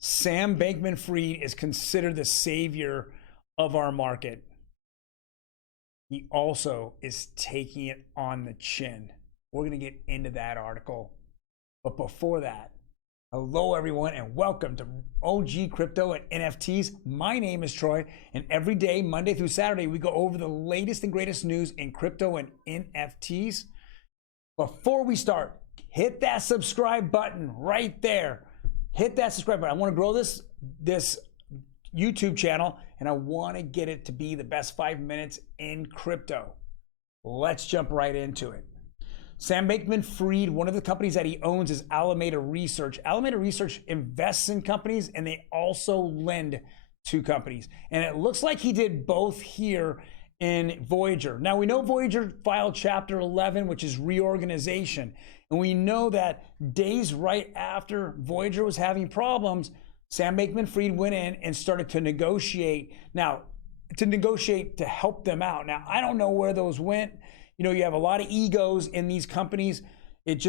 Sam Bankman-Fried is considered the savior of our market. He also is taking it on the chin. We're going to get into that article. But before that, hello everyone and welcome to OG Crypto and NFTs. My name is Troy, and every day, Monday through Saturday, we go over the latest and greatest news in crypto and NFTs. Before we start, hit that subscribe button right there. Hit that subscribe button. I want to grow this YouTube channel, and I want to get it to be the best 5 minutes in crypto. Let's jump right into it. Sam Bankman-Fried, one of the companies that he owns is Alameda Research. Alameda Research invests in companies, and they also lend to companies. And it looks like he did both here in Voyager. Now, we know Voyager filed Chapter 11, which is reorganization. And we know that days right after Voyager was having problems, Sam Bankman-Fried went in and started to negotiate. Now, to help them out. Now, I don't know where those went. You know, you have a lot of egos in these companies. It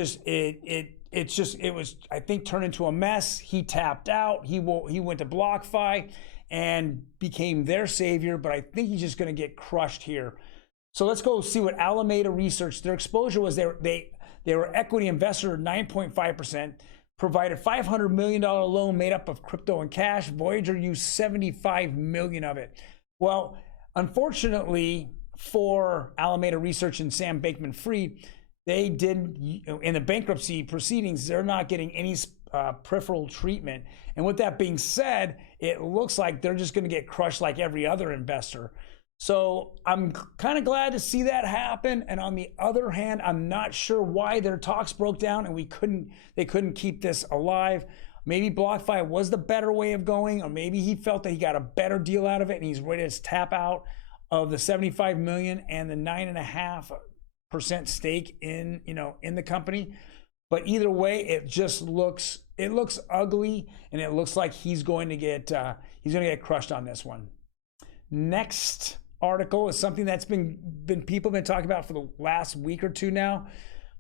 was, I think, turned into a mess. He tapped out. He went to BlockFi and became their savior, but I think he's just going to get crushed here. So let's go see what Alameda Research, their exposure was. They were equity investor at 9.5%, provided $500 million loan made up of crypto and cash. Voyager used 75 million of it. Well, unfortunately for Alameda Research and Sam Bankman-Fried, they didn't, in the bankruptcy proceedings, they're not getting any peripheral treatment. And with that being said, it looks like they're just going to get crushed like every other investor. So I'm kind of glad to see that happen. And on the other hand, I'm not sure why their talks broke down and they couldn't keep this alive. Maybe BlockFi was the better way of going, or maybe he felt that he got a better deal out of it and he's ready to tap out of the 75 million and the 9.5% stake in the company. But either way, it looks ugly, and it looks like he's going to get crushed on this one. Next article is something that's people have been talking about for the last week or two now,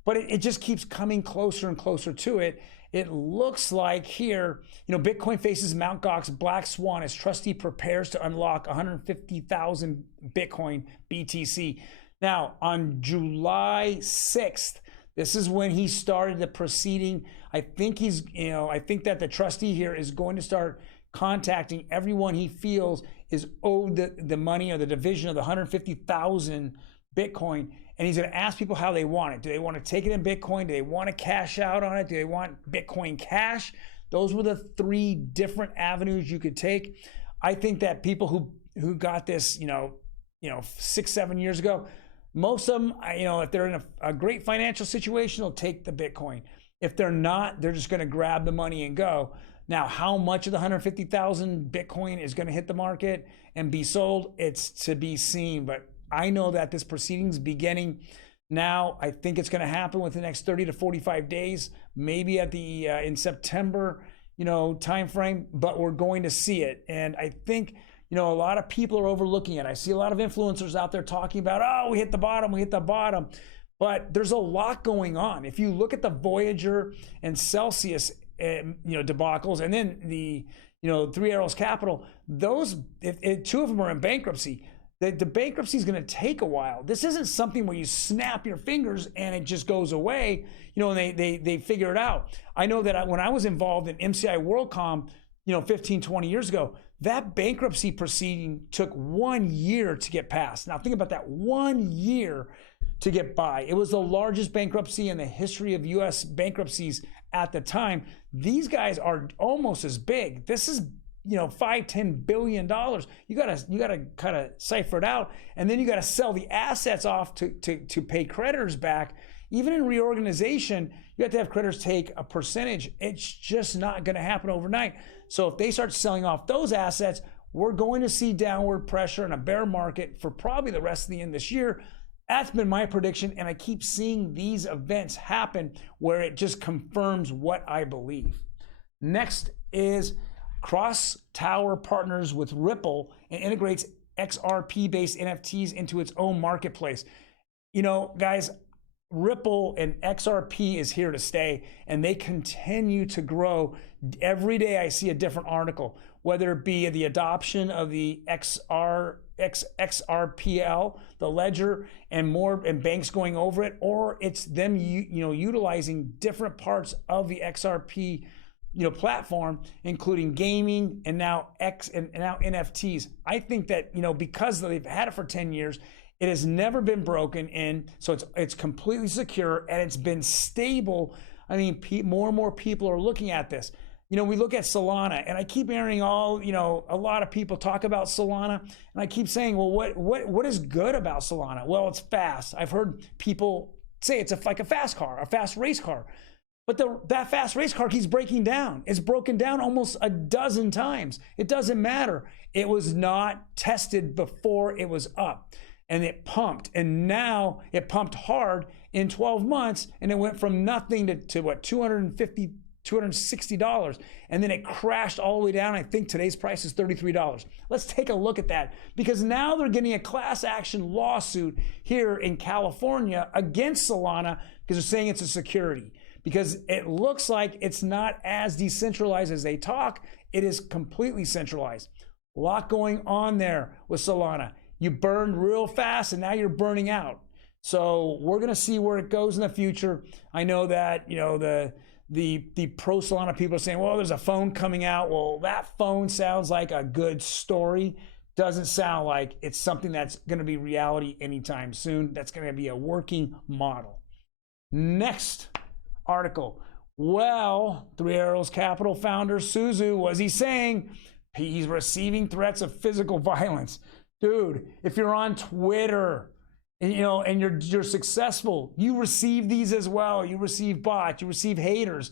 but it just keeps coming closer and closer to it. It looks like here, Bitcoin faces Mt. Gox black swan as trustee prepares to unlock 150,000 Bitcoin BTC. Now, on July 6th, this is when he started the proceeding. I think that the trustee here is going to start contacting everyone he feels is owed the money or the division of the 150,000 Bitcoin. And he's going to ask people how they want it. Do they want to take it in Bitcoin? Do they want to cash out on it? Do they want Bitcoin Cash? Those were the three different avenues you could take. I think that people who got this, 6-7 years ago, most of them, if they're in a great financial situation, they'll take the Bitcoin. If they're not, they're just going to grab the money and go. Now, how much of the 150,000 Bitcoin is going to hit the market and be sold? It's to be seen. But I know that this proceeding's beginning now. I think it's going to happen within the next 30 to 45 days, maybe at the in September, time frame. But we're going to see it, and I think a lot of people are overlooking it. I see a lot of influencers out there talking about, oh, we hit the bottom. But there's a lot going on. If you look at the Voyager and Celsius, debacles, and then the Three Arrows Capital, those two of them are in bankruptcy. The bankruptcy is going to take a while. This isn't something where you snap your fingers and it just goes away, and they figure it out. I know that when I was involved in MCI WorldCom, 15, 20 years ago, that bankruptcy proceeding took 1 year to get passed. Now think about that, 1 year to get by. It was the largest bankruptcy in the history of US bankruptcies at the time. These guys are almost as big. This is $5-10 billion. You gotta kind of cipher it out, and then you gotta sell the assets off to pay creditors back. Even in reorganization, you have to have creditors take a percentage. It's just not going to happen overnight. So if they start selling off those assets, we're going to see downward pressure in a bear market for probably the rest of the end this year. That's been my prediction, and I keep seeing these events happen where it just confirms what I believe. Next is CrossTower Partners with Ripple and integrates XRP-based NFTs into its own marketplace. Guys, Ripple and XRP is here to stay, and they continue to grow. Every day I see a different article, whether it be the adoption of the XRPL, the ledger, and more, and banks going over it, or it's them utilizing different parts of the XRP platform, including gaming and now NFTs. I think that because they've had it for 10 years, it has never been broken in, so it's completely secure and it's been stable. I mean, more and more people are looking at this. We look at Solana, and I keep hearing a lot of people talk about Solana, and I keep saying, well, what is good about Solana? Well, it's fast. I've heard people say it's like a fast car, a fast race car. But that fast race car keeps breaking down. It's broken down almost a dozen times. It doesn't matter. It was not tested before it was up. And it pumped, and now it pumped hard in 12 months, and it went from nothing to what, $250, $260, and then it crashed all the way down. I think today's price is $33. Let's take a look at that, because now they're getting a class action lawsuit here in California against Solana because they're saying it's a security, because it looks like it's not as decentralized as they talk. It is completely centralized. A lot going on there with Solana. You burned real fast, and now you're burning out. So we're going to see where it goes in the future. I know that the pro Solana people are saying, well, there's a phone coming out. Well, that phone sounds like a good story. Doesn't sound like it's something that's going to be reality anytime soon. That's going to be a working model. Next article. Well, Three Arrows Capital founder Suzu, what is he saying? He's receiving threats of physical violence. Dude, if you're on Twitter and you're successful, you receive these as well. You receive bots, you receive haters.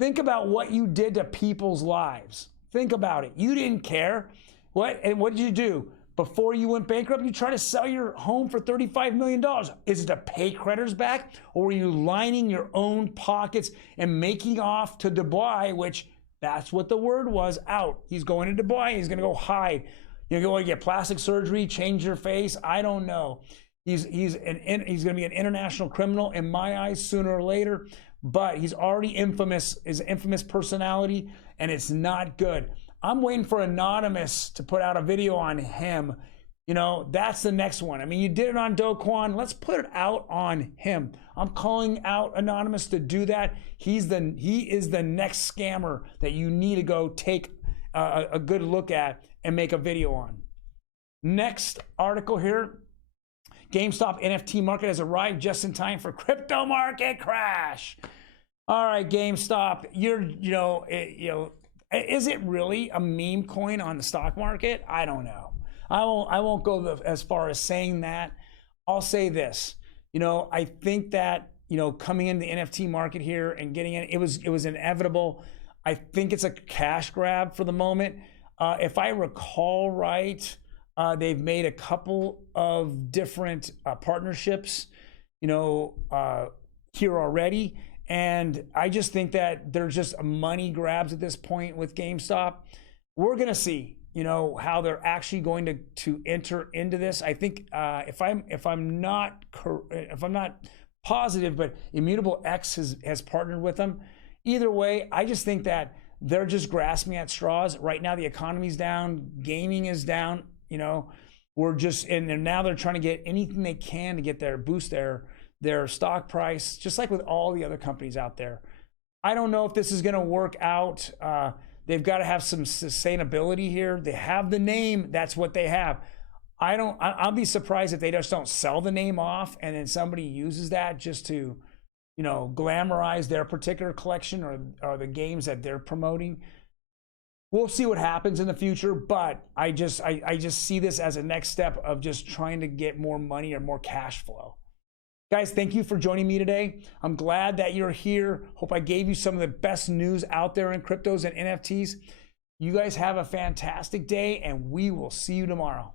Think about what you did to people's lives. Think about it. You didn't care. What did you do? Before you went bankrupt, you tried to sell your home for $35 million. Is it to pay creditors back, or were you lining your own pockets and making off to Dubai, which that's what the word was, out. He's going to Dubai. He's going to go hide. You're going to get plastic surgery, change your face. I don't know. He's going to be an international criminal in my eyes sooner or later, but he's already infamous, is an infamous personality, and it's not good. I'm waiting for Anonymous to put out a video on him. That's the next one. I mean, you did it on Do Kwon. Let's put it out on him. I'm calling out Anonymous to do that. He is the next scammer that you need to go take a good look at and make a video on. Next article here. GameStop NFT market has arrived just in time for crypto market crash. All right, GameStop, is it really a meme coin on the stock market? I don't know. I won't go as far as saying that. I'll say this. I think that coming into the NFT market here and getting in, it was inevitable. I think it's a cash grab for the moment. If I recall right, they've made a couple of different partnerships, here already. And I just think that they're just money grabs at this point with GameStop. We're going to see, how they're actually going to enter into this. I think if I'm not positive, but Immutable X has partnered with them. Either way, I just think that they're just grasping at straws. Right now, the economy's down, gaming is down. We're just and now they're trying to get anything they can to get boost their stock price, just like with all the other companies out there. I don't know if this is going to work out. They've got to have some sustainability here. They have the name. That's what they have. I'll be surprised if they just don't sell the name off and then somebody uses that just to, glamorize their particular collection or the games that they're promoting. We'll see what happens in the future, but I just see this as a next step of just trying to get more money or more cash flow. Guys, thank you for joining me today. I'm glad that you're here. Hope I gave you some of the best news out there in cryptos and NFTs. You guys have a fantastic day, and we will see you tomorrow.